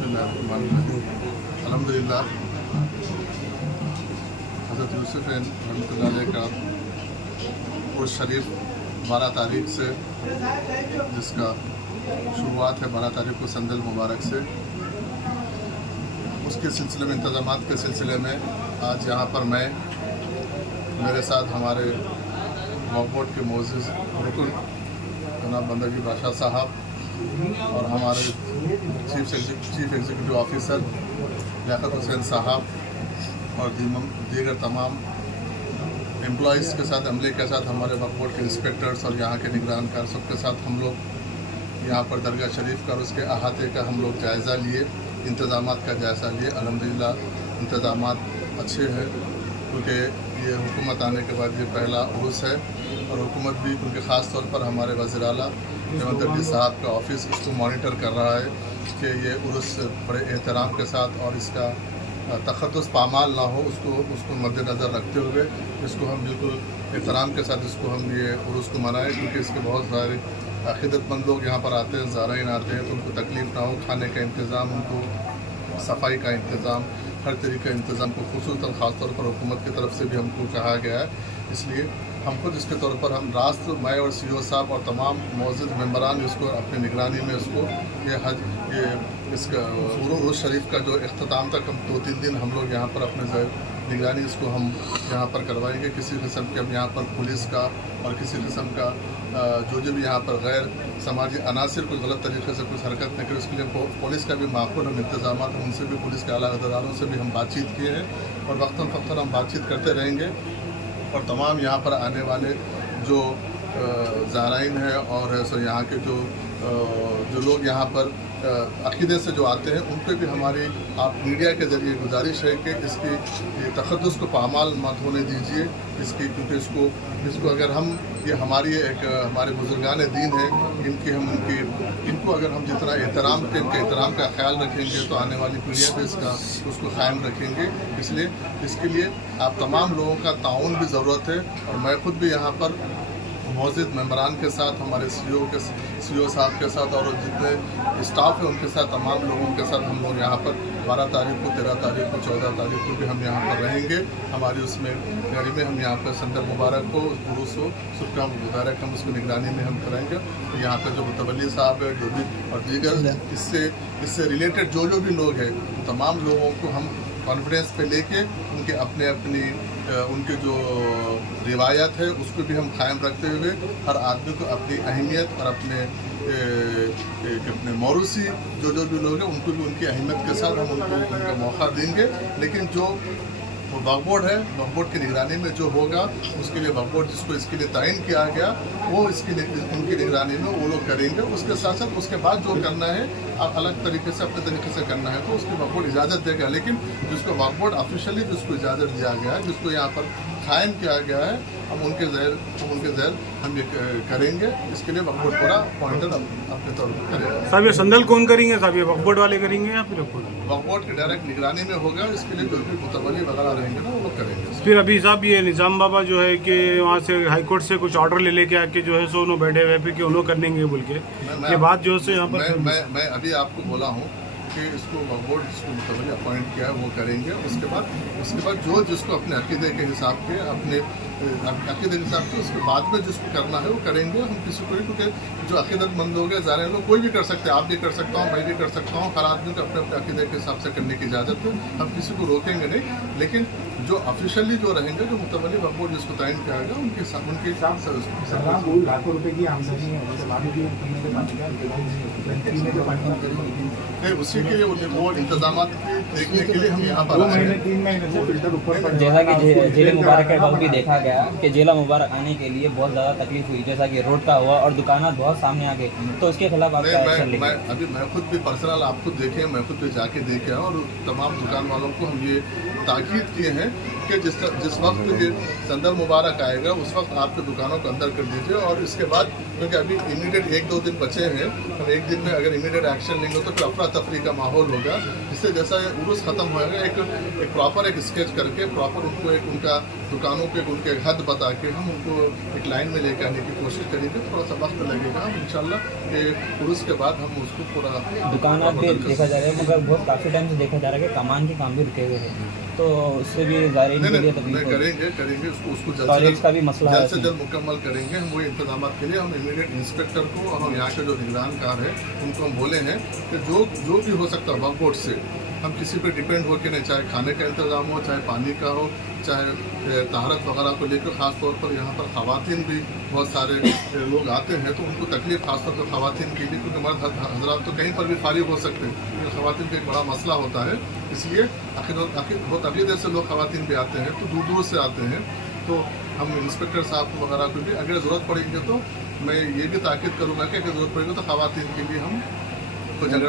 बिस्मिल्लाहिर्रहमानिर्रहीम। अल्हम्दुलिल्लाह हज़रत यूसुफ़ रहमतुल्लाह अलैह का उर्स शरीफ 12 तारीख से, जिसका शुरुआत है 12 तारीख को संदल मुबारक से, उसके सिलसिले में इंतज़ामात के सिलसिले में आज यहाँ पर मैं, मेरे साथ हमारे वक्फ बोर्ड के मोअज़्ज़िज़ रुकन जनाब बंदगी बादशाह साहब और हमारे chief executive officer Liaquat Hussain साहब और दीगर तमाम एम्प्लॉइज़ के साथ, अमले के साथ, हमारे वक्फ बोर्ड के इंस्पेक्टर्स और यहाँ के निगरानकार सबके साथ हम लोग यहाँ पर दरगाह शरीफ का और उसके अहाते का हम लोग जायज़ा लिए, इंतज़ामात का जायज़ा लिए। अल्हम्दुलिल्लाह इंतज़ामात अच्छे हैं, क्योंकि ये हुकूमत आने के बाद ये पहला उर्स है और हुकूमत भी, क्योंकि ख़ास तौर पर हमारे वज़ीर आला हेमंत रेड्डी साहब का ऑफिस इसको मॉनिटर कर रहा है कि ये उर्स बड़े एहतराम के साथ और इसका तख़द्दुस पामाल ना हो, उसको मद्देनज़र रखते हुए इसको हम बिल्कुल एहतराम के साथ इसको हम ये उर्स को मनाएं, क्योंकि इसके बहुत सारे अक़ीदतमंद लोग यहाँ पर आते हैं, ज़ाराइन आते हैं, तो उनको तकलीफ़ ना हो, खाने का इंतज़ाम, उनको सफाई का इंतज़ाम, हर तरीके का इंतज़ाम को खुसूसन ख़ास तौर पर हुकूमत की तरफ से भी हमको कहा गया है। इसलिए हम खुद इसके तौर पर हम रास्त मैं और CO साहब और तमाम मोअज़्ज़िज़ मेंबरान इसको अपनी निगरानी में इसको इसका उर्स शरीफ का जो इख्तिताम तक हम 2-3 दिन हम लोग यहाँ पर अपने निगरानी इसको हम यहाँ पर करवाएंगे। किसी किस्म के हम यहाँ पर पुलिस का और किसी किस्म का जो भी यहाँ पर गैर समाजी अनासिर कुछ गलत तरीके से कुछ हरकत नहीं करे, उसके लिए पुलिस का भी माकूल हम इंतजाम हैं, उनसे भी, पुलिस के आला अहदेदारों से भी हम बातचीत किए हैं और वक्तन फ़क्तन हम बातचीत करते रहेंगे। और तमाम यहाँ पर आने वाले जो ज़ाराइन हैं और सो यहाँ के जो लोग यहाँ पर अक़ीदे से जो आते हैं, उन पर भी हमारी आप मीडिया के ज़रिए गुजारिश है कि इसकी तक़द्दुस को पामाल मत होने दीजिए इसकी, क्योंकि इसको अगर हम ये हमारी एक हमारे बुज़ुर्गान दीन है, इनको अगर हम जितना एहतराम के इनके एहतराम का ख्याल रखेंगे तो आने वाली पीढ़ियाँ भी उसको कायम रखेंगे। इसलिए इसके लिए आप तमाम लोगों का ताउन भी ज़रूरत है और मैं ख़ुद भी यहाँ पर मोअज़्ज़िज़ मेंबरान के साथ, हमारे CO साहब के साथ और जितने स्टाफ है उनके साथ, तमाम लोगों के साथ हम लोग यहाँ पर 12 तारीख को, 13 तारीख को, 14 तारीख को भी हम यहाँ पर रहेंगे। हमारी उसमें गाड़ी में हम यहाँ पर संदल मुबारक को, उर्स हो, शुभकाम मुबारक हम उसकी निगरानी में हम कराएंगे। तो यहाँ पर जो मुतवल्ली साहब है, जो भी और दीगर इससे रिलेटेड जो भी लोग हैं, तमाम लोगों को हम कॉन्फ्रेंस पे लेके उनके उनके जो रिवायत है उसको भी हम कायम रखते हुए हर आदमी को अपनी अहमियत और अपने मौरूसी जो भी लोग हैं उनको भी उनकी अहमियत के साथ हम उनका मौका देंगे। लेकिन जो वक्फ बोर्ड है, वक्फ बोर्ड की निगरानी में जो होगा उसके लिए वक्फ बोर्ड जिसको इसके लिए तयन किया गया वो उनकी निगरानी में वो लोग करेंगे। उसके साथ साथ उसके बाद जो करना है अलग तरीके से, अपने तरीके से करना है तो उसकी वक्फ बोर्ड इजाज़त देगा। लेकिन जिसको वक्फ बोर्ड ऑफिशियली जिसको इजाज़त दिया गया है, जिसको यहाँ पर कायम किया गया है, हम उनके ज़हर हम ये करेंगे। इसके लिए वक्फ बोर्ड पूरा पॉइंटर अपने तौर पर करेगा। साहब ये संदल कौन करेंगे साहब, ये वक्फ बोर्ड वाले करेंगे या फिर वक्फ बोर्ड की डायरेक्ट निगरानी में होगा। इसके लिए जो भी मुतवल्ली वगैरह रहेंगे ना वो लोग करेंगे। फिर अभी साहब ये निज़ाम बाबा जो है कि वहाँ से हाई कोर्ट से कुछ ऑर्डर लेके आके जो है सो उन्होंने बैठे हुए फिर कि उन्होंने करेंगे बोल के ये बात जो है यहाँ पर मैं अभी आपको बोला हूँ कि इसको वक्फ बोर्ड जिसको मुतवल्ली अपॉइंट किया है वो करेंगे। उसके बाद जिसको अपने अक़ीदे के हिसाब से उसके बाद में जिसको करना है वो करेंगे। हम किसी को, क्योंकि जो अक़ीदतमंद लोग हैं, ज़ाहिर लोग, कोई भी कर सकते हैं, आप भी कर सकता हूँ, मैं भी कर सकता हूँ, हर आदमी को अपने अक़ीदे के हिसाब से करने की इजाज़त है, हम किसी को रोकेंगे नहीं। लेकिन जो ऑफिशियली जो रहेंगे, जो मुतवल्ली वक्फ बोर्ड जिसको तयन किया गया उनके हिसाब से लाखों रुपए की आमदनी है, नहीं, उसी के लिए वो इंतजाम देखने के लिए हम यहाँ पर 3 महीने से फिल्टर ऊपर। जैसा कि जेल मुबारक के वक्त भी देखा गया कि जेला मुबारक आने के लिए बहुत ज़्यादा तकलीफ हुई, जैसा कि रोड का हुआ और दुकानात बहुत सामने आ गए, तो उसके खिलाफ आप क्या एक्शन लेंगे? मैं खुद भी पर्सनल आप खुद देखे, मैं खुद भी जाके देखे हैं और तमाम दुकान वालों को हम ये ताकीद किए हैं कि जिस वक्त ये संदल मुबारक आएगा उस वक्त आपके दुकानों को अंदर कर दीजिए। और इसके बाद, क्योंकि अभी इमीडिएट 1-2 दिन बचे हैं, हम एक दिन में अगर इमीडिएट एक्शन लेंगे तो फिर अफरा तफरी का माहौल होगा। इससे जैसा ये उर्स ख़त्म होएगा, एक प्रॉपर एक स्केच करके प्रॉपर उनको उनका दुकानों के उनके एक हद बता के हम उनको एक लाइन में लेके आने की कोशिश करेंगे। थोड़ा सा वक्त लगेगा, हम इंशाल्लाह ये पुरुष के बाद हम उसको पूरा दुकानात भी देखा जा रहा है, मगर बहुत काफ़ी टाइम से देखा जा रहा है कि कमान के काम भी रुके हुए हैं, तो उससे भी ज़ायरीन के लिए तकलीफ करेंगे उसको टॉयलेट्स का भी मसला है, जल्द से जल्द मुकम्मल करेंगे हम। वो इंतजाम के लिए हम इमीडिएट इंस्पेक्टर को और हम यहाँ के जो निगरानकार है उनको हम बोले हैं कि जो भी हो सकता है वक्फ बोर्ड से हम किसी पे डिपेंड हो के नहीं, चाहे खाने का इंतजाम हो, चाहे पानी का हो, चाहे तहारत वगैरह को लेकर ख़ास तौर पर यहाँ पर ख़वातीन भी बहुत सारे लोग आते हैं, तो उनको तकलीफ खास तौर पर ख़वातीन के लिए, क्योंकि मर्द हजरात तो कहीं पर भी फारिग हो सकते हैं, लेकिन ख़वातीन का एक बड़ा मसला होता है। इसलिए आखिर बहुत अगली देर से लोग ख़वातीन भी आते हैं, तो दूर दूर से आते हैं। तो हम इंस्पेक्टर साहब को वगैरह को भी अगर ज़रूरत पड़ेगी तो मैं ये भी ताकीद करूँगा कि अगर ज़रूरत पड़ेगी तो ख़वातीन के लिए हम कुछ अगर